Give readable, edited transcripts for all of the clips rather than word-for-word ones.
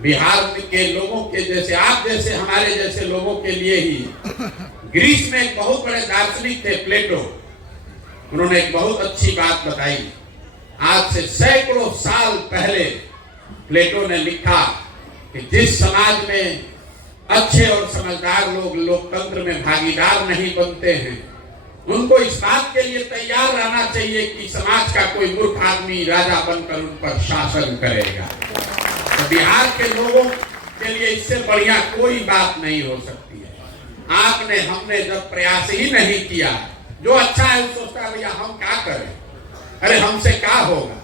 बिहार के लोगों के जैसे, आप जैसे, हमारे जैसे लोगों के लिए ही ग्रीस में एक बहुत बड़े दार्शनिक थे प्लेटो। उन्होंने एक बहुत अच्छी बात बताई। आज से सैकड़ों साल पहले प्लेटो ने लिखा कि जिस समाज में अच्छे और समझदार लोग लोकतंत्र में भागीदार नहीं बनते हैं, उनको इस बात के लिए तैयार रहना चाहिए कि समाज का कोई मूर्ख आदमी राजा बनकर उन पर शासन करेगा। तो बिहार के लोगों के लिए इससे बढ़िया कोई बात नहीं हो सकती है। आपने, हमने जब प्रयास ही नहीं किया, जो अच्छा है वो सोचता है भैया हम क्या करें, अरे हमसे क्या होगा,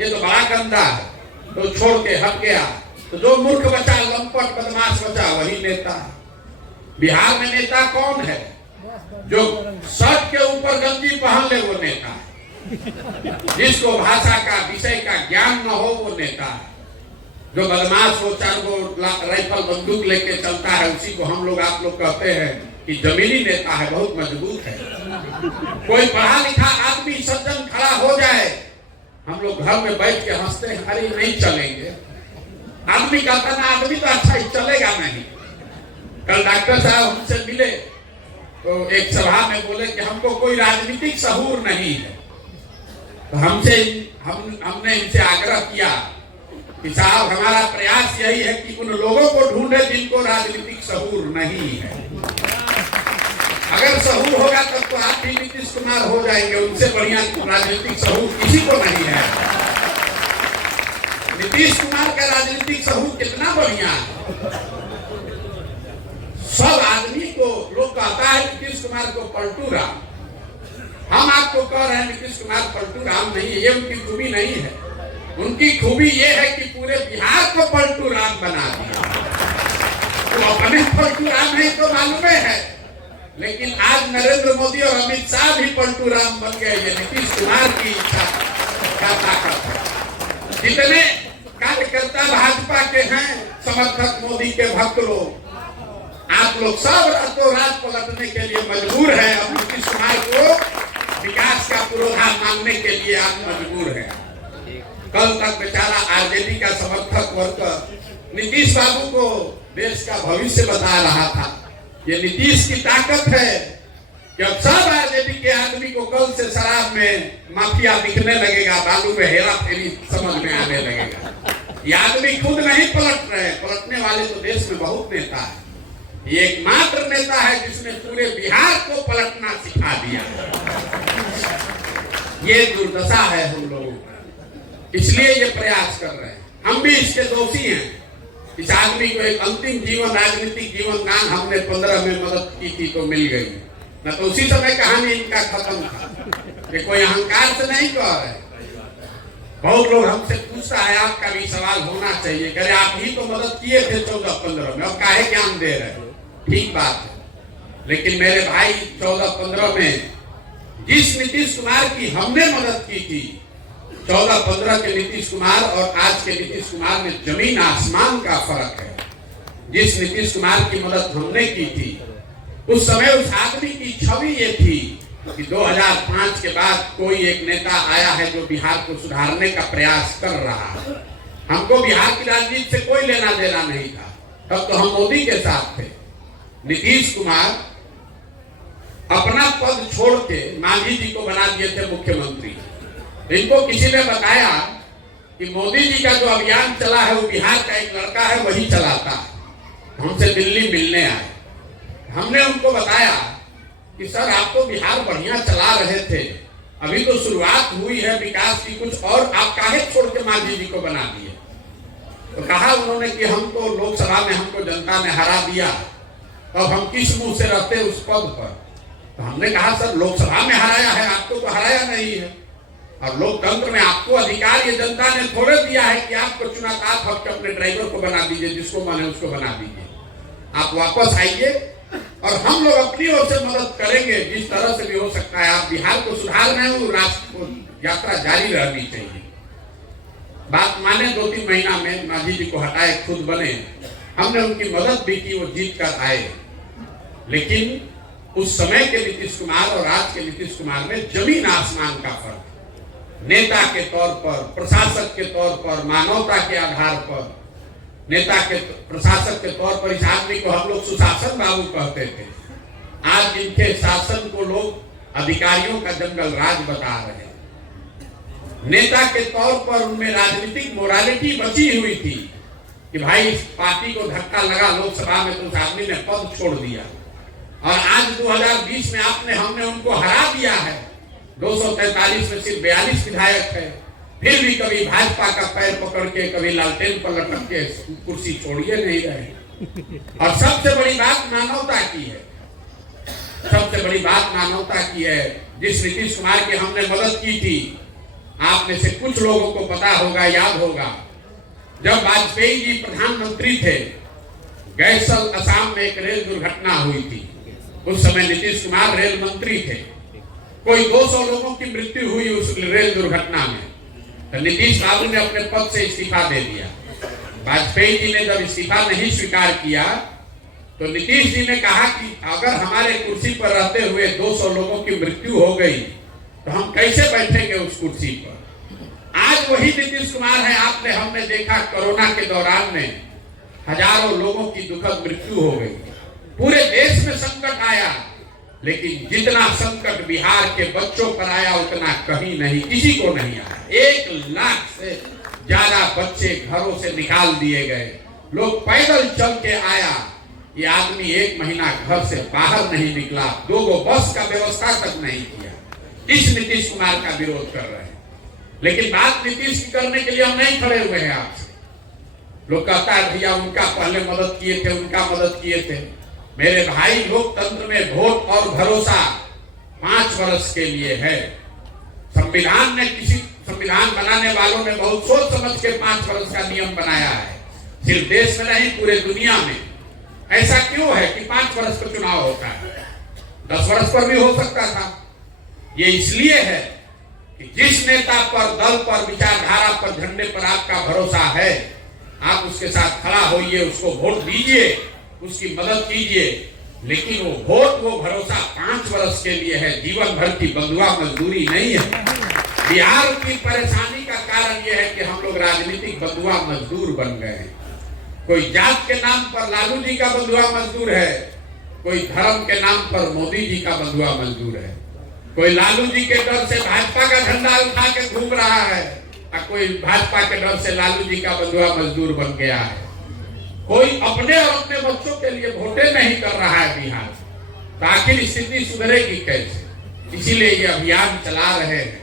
ये तो बड़ा गंदा है, तो छोड़ के हट गया। तो जो मूर्ख बचा, लंपट बदमाश बचा, वही नेता है। बिहार में नेता कौन है? जो शर्ट के ऊपर गंजी पहन ले वो नेता है। जिसको भाषा का, विषय का ज्ञान न हो वो नेता है। जो बदमाश हो, चार वो राइफल बंदूक लेके चलता है, उसी को हम लोग, आप लोग कहते हैं कि जमीनी नेता है, बहुत मजबूत है। कोई पढ़ा लिखा आदमी सज्जन खड़ा हो जाए, हम लोग घर में बैठ के हंसते हैं, अरे नहीं चलेंगे। आदमी कहता ना, आदमी तो अच्छा ही चलेगा नहीं। कल डॉक्टर साहब हमसे मिले तो एक सभा में बोले कि हमको कोई राजनीतिक सहूर नहीं है। तो हमने इनसे आग्रह किया कि साहब हमारा प्रयास यही है कि उन लोगों को ढूंढे जिनको राजनीतिक सहूर नहीं है। अगर सहूर होगा तब तो आप भी नीतीश कुमार हो जाएंगे, उनसे बढ़िया राजनीतिक सहूर किसी को नहीं है। नीतीश कुमार का राजनीतिक सहूर कितना बढ़िया है। सब आदमी को लोग कहता है नीतीश कुमार को पलटू राम। हम आपको कह रहे हैं नीतीश कुमार पलटू राम नहीं है, ये उनकी खूबी नहीं है। उनकी खूबी ये है कि पूरे बिहार को पलटू राम बना दिया। तो अपने पलटू राम नहीं तो मालूम है, लेकिन आज नरेंद्र मोदी और अमित शाह भी पलटू राम बन गए। ये नीतीश कुमार की इच्छा का ताकत है। जितने कार्यकर्ता भाजपा के हैं, समर्थक मोदी के भक्त लोग, आप लोग सब रातों रात पलटने के लिए मजबूर है। अब नीतीश कुमार को विकास का पूर्वाधार मानने के लिए आप मजबूर है। कल तक बेचारा आरजेडी का समर्थक वर्ग नीतीश बाबू को देश का भविष्य बता रहा था। ये नीतीश की ताकत है कि अब सब आरजेडी के आदमी को कल से शराब में माफिया दिखने लगेगा, बालू में हेरा फेरी समझ में आने लगेगा। ये आदमी खुद नहीं पलट रहे, पलटने वाले तो देश में बहुत नेता है। ये एकमात्र नेता है जिसने पूरे बिहार को पलटना सिखा दिया। ये दुर्दशा है हम लोगों का, इसलिए ये प्रयास कर रहे हैं। हम भी इसके दोषी हैं। इस आदमी को एक अंतिम जीवन, राजनीतिक जीवन दान हमने 15 में मदद की थी तो मिल गई, न तो उसी समय कहानी इनका खत्म था। कि कोई अहंकार से नहीं कह रहे। बहुत लोग हमसे पूछता है, आपका भी सवाल होना चाहिए, कह रहे आप ही तो मदद किए थे 14-15 में, अब काहे ज्ञान दे रहे? ठीक बात है, लेकिन मेरे भाई 14-15 में जिस नीतीश कुमार की हमने मदद की थी, 14-15 के नीतीश कुमार और आज के नीतीश कुमार में जमीन आसमान का फर्क है। जिस नीतीश कुमार की मदद हमने की थी, उस समय उस आदमी की छवि ये थी कि 2005 के बाद कोई एक नेता आया है जो बिहार को सुधारने का प्रयास कर रहा है। हमको बिहार की राजनीति से कोई लेना देना नहीं था, तब तो हम मोदी के साथ थे। नीतीश कुमार अपना पद छोड़ के मांझी जी को बना दिए थे मुख्यमंत्री। इनको किसी ने बताया कि मोदी जी का जो अभियान चला है वो बिहार का एक लड़का है वही चलाता है। हमसे दिल्ली मिलने आए, हमने उनको बताया कि सर आप तो बिहार बढ़िया चला रहे थे, अभी तो शुरुआत हुई है विकास की, कुछ और आप काहे छोड़ के मांझी जी को बना दिए? तो कहा उन्होंने कि हम तो लोकसभा में हमको जनता ने हरा दिया, अब हम किस मुंह से रहते उस पद पर। तो हमने कहा सर लोकसभा में हराया है, आपको तो हराया नहीं है, और लोकतंत्र में आपको अधिकार ये जनता ने थोड़े दिया है कि आपको चुना था, आप अपने ड्राइवर को बना दीजिए, जिसको माने उसको बना दीजिए। आप वापस आइए और हम लोग अपनी ओर से मदद करेंगे जिस तरह से भी हो सकता है। आप बिहार को सुधार रहे हो, राष्ट्र को यात्रा जारी रहनी चाहिए। बात माने 2-3 महीना में मांझी जी को हटाए, खुद बने, हमने उनकी मदद भी की, वो जीत कर आए। लेकिन उस समय के नीतीश कुमार और आज के नीतीश कुमार में जमीन आसमान का फर्क। नेता के तौर पर, प्रशासक के तौर पर, मानवता के आधार पर नेता के प्रशासक के तौर पर इस आदमी को हम लोग सुशासन बाबू कहते थे। आज इनके शासन को लोग अधिकारियों का जंगल राज बता रहे हैं। नेता के तौर पर उनमें राजनीतिक मोरालिटी बची हुई थी कि भाई इस पार्टी को धक्का लगा लोकसभा में तो उस आदमी ने पद छोड़ दिया, और आज 2020 में हमने उनको हरा दिया है। 243 में सिर्फ 42 विधायक है, फिर भी कभी भाजपा का पैर पकड़ के, कभी लालटेन पर लटक के कुर्सी छोड़िए नहीं रहे। और सबसे बड़ी बात मानवता की है, सबसे बड़ी बात मानवता की है। जिस नीतीश कुमार की हमने मदद की थी, आप में से कुछ लोगों को पता होगा, याद होगा, जब वाजपेयी जी प्रधानमंत्री थे, गैसल असम में एक रेल दुर्घटना हुई थी। उस समय नीतीश कुमार रेल मंत्री थे। कोई 200 लोगों की मृत्यु हुई उस रेल दुर्घटना में, तो नीतीश बाबू ने अपने पद से इस्तीफा दे दिया। वाजपेयी जी ने जब इस्तीफा नहीं स्वीकार किया, तो नीतीश जी ने कहा कि अगर हमारे कुर्सी पर रहते हुए 200 लोगों की मृत्यु हो गई तो हम कैसे बैठेंगे उस कुर्सी पर। आज वही नीतीश कुमार है। हमने देखा कोरोना के दौरान में हजारों लोगों की दुखद मृत्यु हो गई, पूरे देश में संकट आया, लेकिन जितना संकट बिहार के बच्चों पर आया उतना कहीं नहीं, किसी को नहीं आया। 1 लाख से ज्यादा बच्चे घरों से निकाल दिए गए, लोग पैदल चल के आया। ये आदमी 1 महीना घर से बाहर नहीं निकला, 2 बस का व्यवस्था तक नहीं किया। इस नीतीश कुमार का विरोध कर रहे हैं, लेकिन बात नीतीश की करने के लिए हम नहीं खड़े हुए हैं। आपसे लोग कहता है भैया उनका पहले मदद किए थे, उनका मदद किए थे। मेरे भाई, लोकतंत्र में वोट और भरोसा 5 वर्ष के लिए है। संविधान बनाने वालों ने बहुत सोच समझ के 5 वर्ष का नियम बनाया है, सिर्फ देश में नहीं पूरे दुनिया में। ऐसा क्यों है कि 5 वर्ष पर चुनाव होता है? 10 वर्ष पर भी हो सकता था। ये इसलिए है कि जिस नेता पर, दल पर, विचारधारा पर, झंडे पर आपका भरोसा है, आप उसके साथ खड़ा होइए, उसको वोट दीजिए, उसकी मदद कीजिए। लेकिन वो वोट, वो भरोसा 5 वर्ष के लिए है, जीवन भर की बंधुआ मजदूरी नहीं है। बिहार की परेशानी का कारण यह है कि हम लोग राजनीतिक बंधुआ मजदूर बन गए हैं। कोई जात के नाम पर लालू जी का बंधुआ मजदूर है, कोई धर्म के नाम पर मोदी जी का बंधुआ मजदूर है, कोई लालू जी के डर से भाजपा का झंडा उठा के घूम रहा है, और कोई भाजपा के डर से लालू जी का बंधुआ मजदूर बन गया है। कोई अपने और अपने बच्चों के लिए वोटें नहीं कर रहा है बिहार। तो आखिर स्थिति सुधरेगी कैसे? इसीलिए ये अभियान चला रहे हैं।